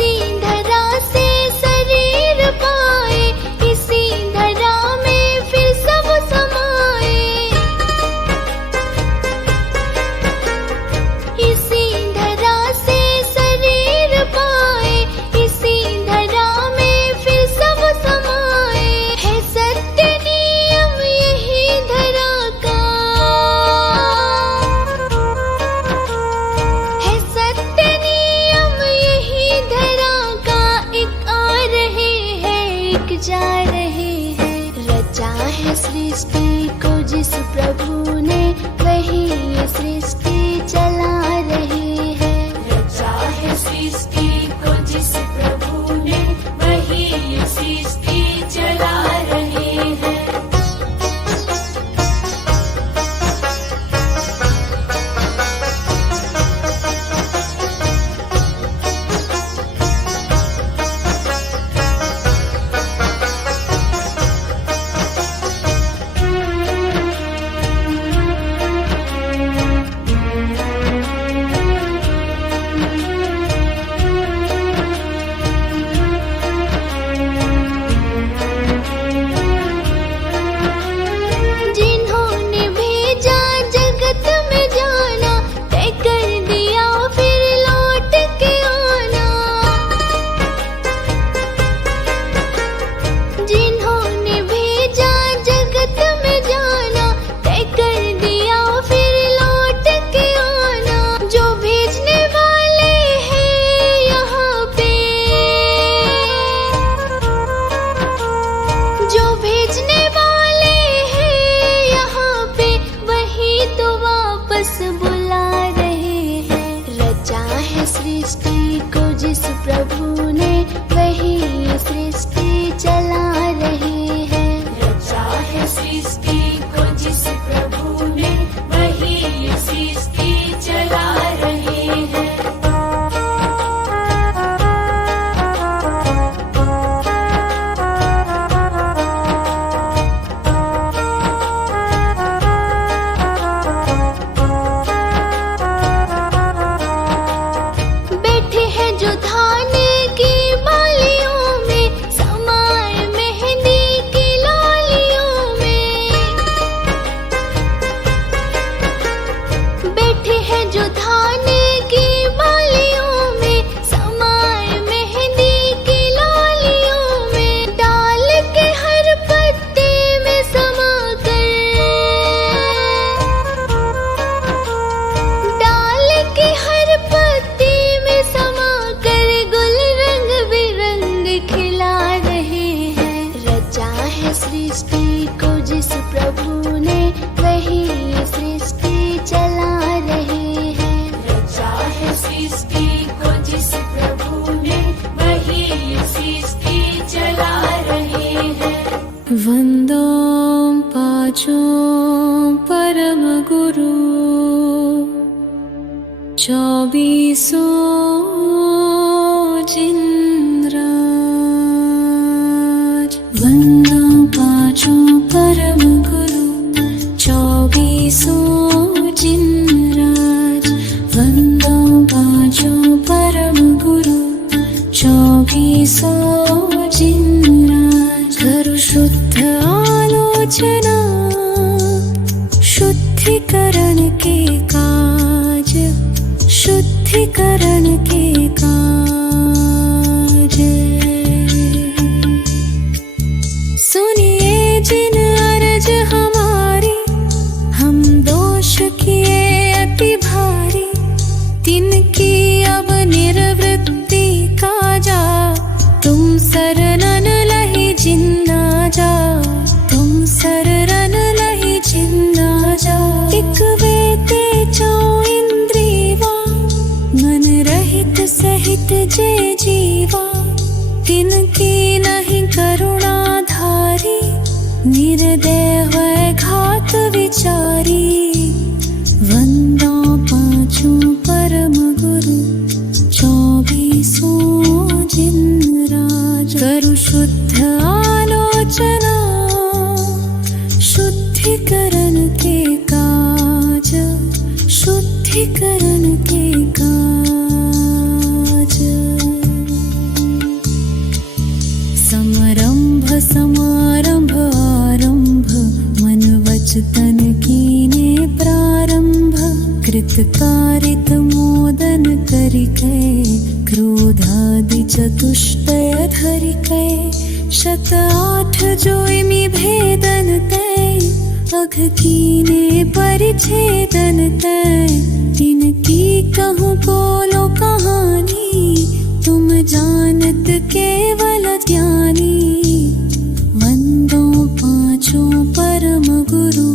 सृष्टि चला रहे हैं। बैठे हैं जो धान की बालियों में, समाए मेहंदी की लालियों में। बैठे हैं जो धान की बालियों में, समाए मेहंदी की लालियों में। डाल के हर पत्ते में समा कर, डाल के हर पत्ते में समा कर गुल रंग बिरंग खिला रहे हैं। रचा है सृष्टि को जिस प्रभु ने, वही सृष्टि चला रहे हैं। रचा है सृष्टि को जिस प्रभु ने, वही सृष्टि चला रहे हैं। वंदो पाचो परम गुरु, 24 जिनराज। वंदो पाचो परम गुरु, 24 जिनराज। वंदो पाचो परम गुरु, 24 जिनराज। करु शुद्ध आलोचना, शुद्धिकरण के काज, शुद्धिकरण के काज। सुनिए जिन अर्ज हमारी, हम दोष किए अति भारी। तिनकी अब निर्वृत्ति काजा, तुम शरणन लहि जिन्ना जा। तुम शरणन लहि जिन्ना जा। टिक वेते चौ इंद्रिवा, मन रहित सहित जे जीवा। तिनकी नहीं करुणा धारी, निर्दय है घात विचारी। वंदो पाचो परम गुरु, 24 जिनराज। करु शुद्ध आलोचना, शुद्धिकरण के काज, शुद्धिकरण के काज। समरंभ समारंभ आरंभ, मन वचन कीने प्रारंभ। कृतकारित मोदन करिकै, क्रोधादि चतुष्टय धरिकै। 108 जोइमि भेदन तै, अघ कीने परिच्छेदन तै। तिनकी कहूँ बोलो कहानी, तुम जानत केवल ज्ञानी। वंदो पाचो परम गुरु,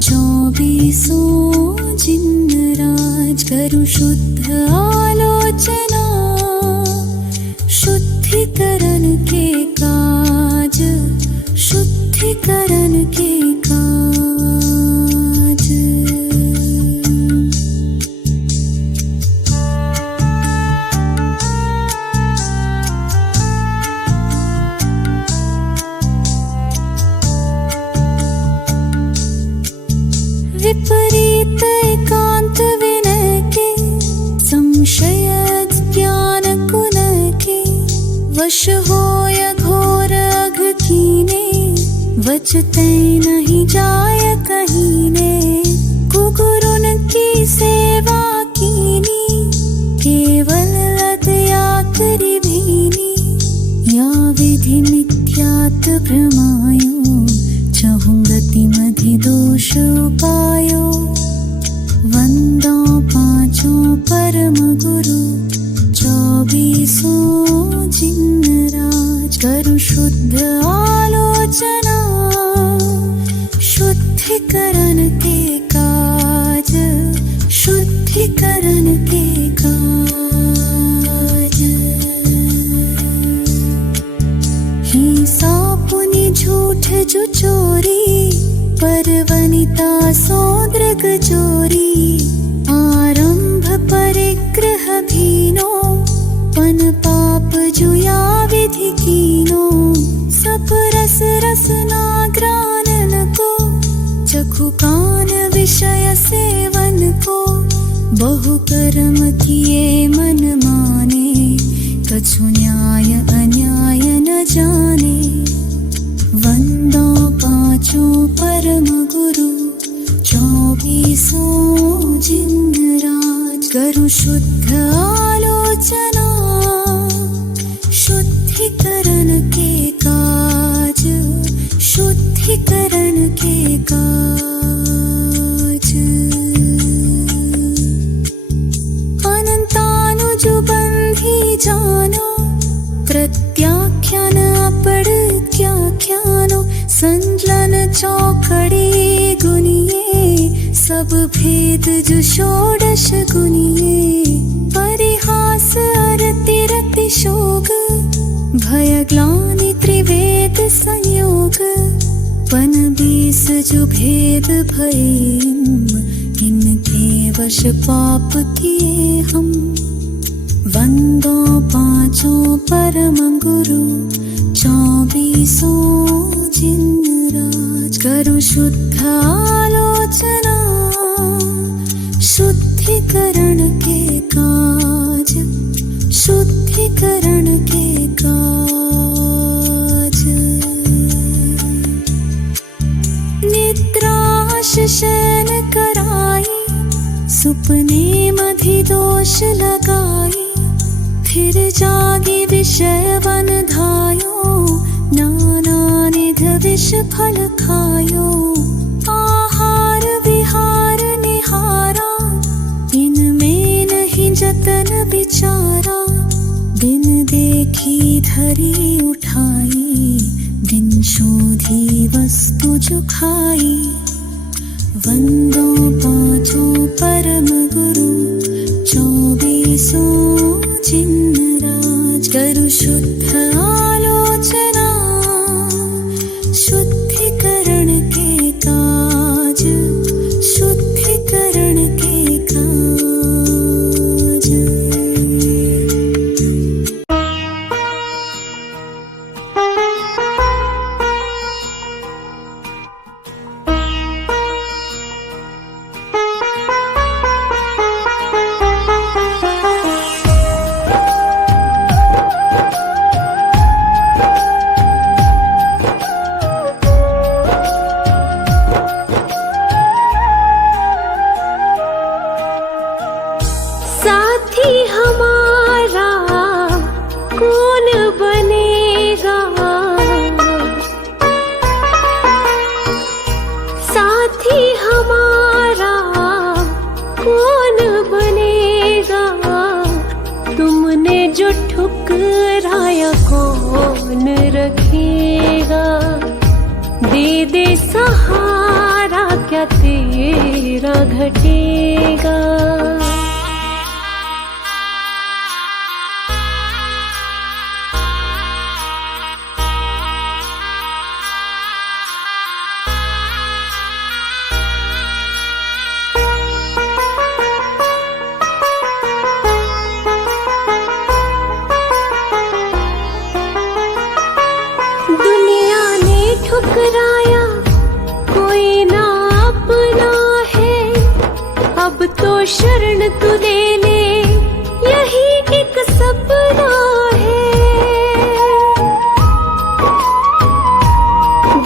24 जिनराज। करु शुद्ध आलोचना, शुद्धिकरण के काज, शुद्धिकरण के काज। विपरीत एकांत विनय के, संशय ज्ञान कुन के। वश होय घोर अघ कीने, वचते नहीं जाय कहीने। कुगुरुन की सेवा कीनी, केवल लत यात्री भीनी। या विधि मिथ्यात भ्रमायो, चहुं गति मधि दोष उपायो। वंदो पाचो परम गुरु, 24 जिनराज। करु शुद्ध आलोचना, शुद्धिकरण के काज, शुद्धिकरण के काज। हिंसा पुनि झूठ जो चोरी, पर वनिता सो दृग चोरी। तोरी आरंभ परिग्रह भीनो पन पाप जुया विधि कीनो सब रस रसना ग्रानन को चखु कान विषय सेवन को बहु कर्म किए मन माने कछु न्याय अन्याय न जाने वंदो पांचों परम गुरु 24 जिन राज करु शुद्ध आलोचना शुद्धिकरण के काज शुद्धिकरण के काज अनंतानुज बंधी जानो प्रत्याख्यान अपड़त्याख्यानो संजलन चौकड़ी गुनिये सब भेद जो षोडश गुनिये परिहास अरति रति शोक भय ग्लानि त्रिवेद संयोग पन 20 जो भेद भये इनके वश पाप किए हम वंदो पांचों परम गुरु 24 जिन राज करु शुद्ध आलोचना शुद्धिकरण के काज शुद्धिकरण के काज निद्राश शयन कराई सुपने मधि दोष लगाई फिर जागी विषय वन धायो नाना निध विष फल खायो आहार विहार निहारा इनमें नहीं जतन विचारा बिन देखी धरी उठाई बिन शोधी वस्तु जो खाई वंदो पांचों परम गुरु 24 जिन राज करु शुद्ध आलोचना शुद्धिकरण के काज शुद्धिकरण के काज साथी हमारा कौन बनेगा साथी हमारा कौन बनेगा तुमने जो ठुकराया कौन रखेगा दे दे सहारा क्या तेरा घटेगा दुनिया ने ठुकराया कोई ना अपना है अब तो शरण तू ले ले यही एक सपना है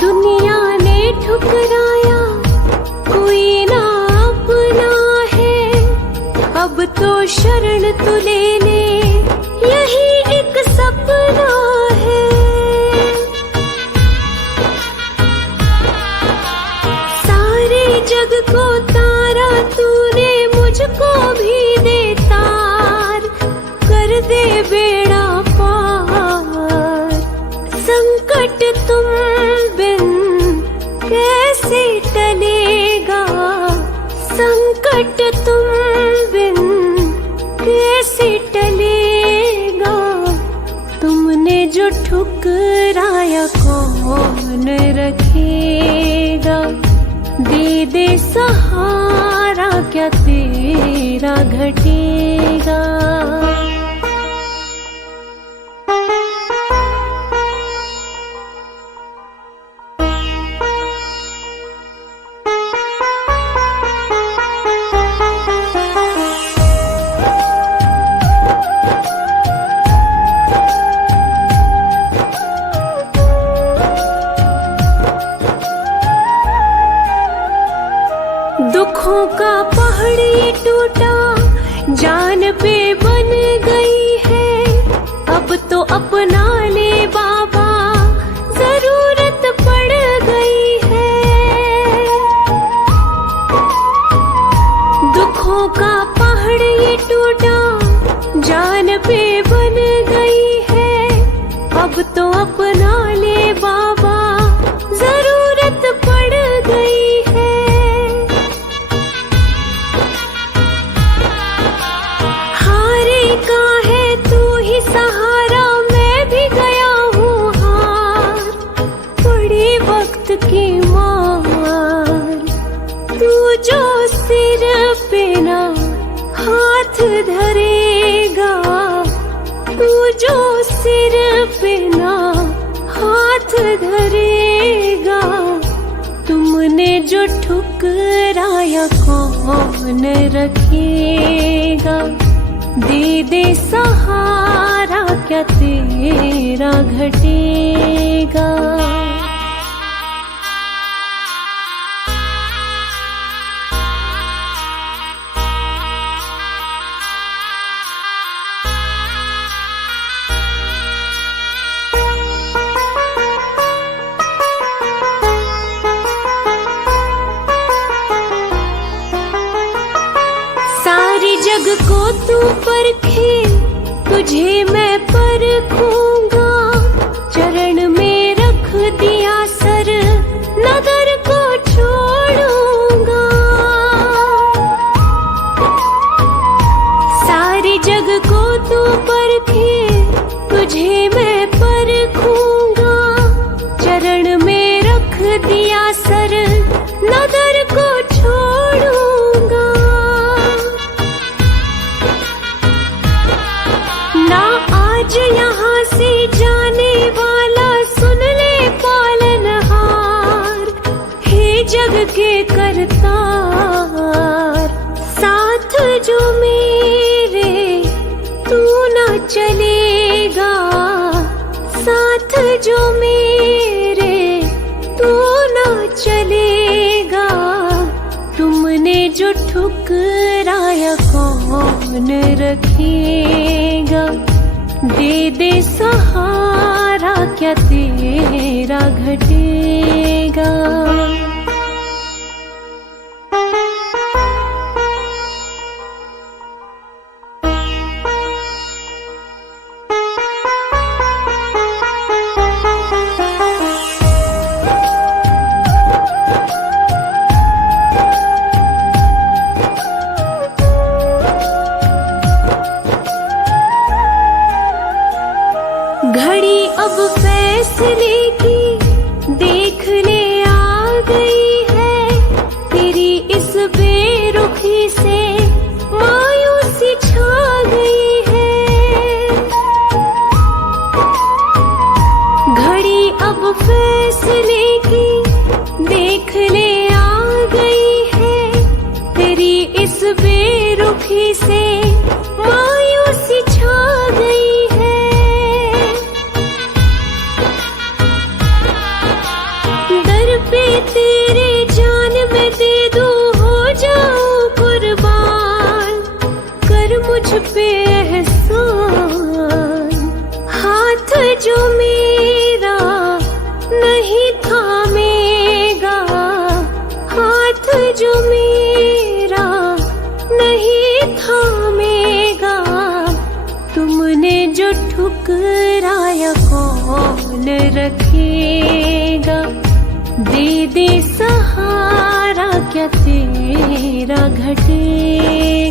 दुनिया ने ठुकराया कोई ना अपना है अब तो शरण तू ले ले यही एक सपना है जग को तारा तूने मुझको भी दे तार कर दे बेड़ा पार संकट तुम बिन कैसे टलेगा संकट तुम बिन कैसे टलेगा तुमने जो ठुकराया कौन रखेगा दे दे सहारा सहारा क्या तेरा घटेगा। दुखों का पहाड़ ये टूटा, जान पे बन गई है। अब तो अपना ले बाबा, जरूरत पड़ गई है। दुखों का पहाड़ ये टूटा, जान पे बन गई है। अब तो अपना ले बाबा, जरूरत पड़ गई है। सहारा मैं भी गया हूँ हार, पड़ी वक्त की मार। तू जो सिर पे ना हाथ धरेगा, तू जो सिर पे ना हाथ धरेगा, तुमने जो ठुकराया कौन रखेगा। दे दे सहारा क्या तेरा घटेगा। सारी जग को तू परखे, तुझे मैं परखूंगा। चरण में रख दिया सर, नगर को छोड़ूंगा। सारी जग को तू परखे, तुझे मैं परखूंगा। चरण में रख दिया सर, नगर को छोड़ूंगा। ना आज यहाँ से जाने वाला, सुन ले पालनहार। हे जग के करतार, साथ जो मेरे तू ना चलेगा। साथ जो मेरे तू ना चलेगा, तुमने जो ठुकराया कौन रखेगा। दे दे सहारा क्या तेरा घटेगा। घड़ी अब फैसले की देखने आ गई है। तेरी इस बेरुखी से मायूसी छा गई है। घड़ी अब फैसले की देखने आ गई है। तेरी इस बेरुखी से मायूसी छा गई है। दर पे तेरे जान में दे दूं, हो जाऊं कुर्बान। कर मुझ पे एहसान, हाथ जो मेरा नहीं थामेगा। हाथ जो मेरा नहीं थामेगा, तुमने जो ठुकराया कौन रखेगा। दे दे सहारा क्या तेरा घटेगा।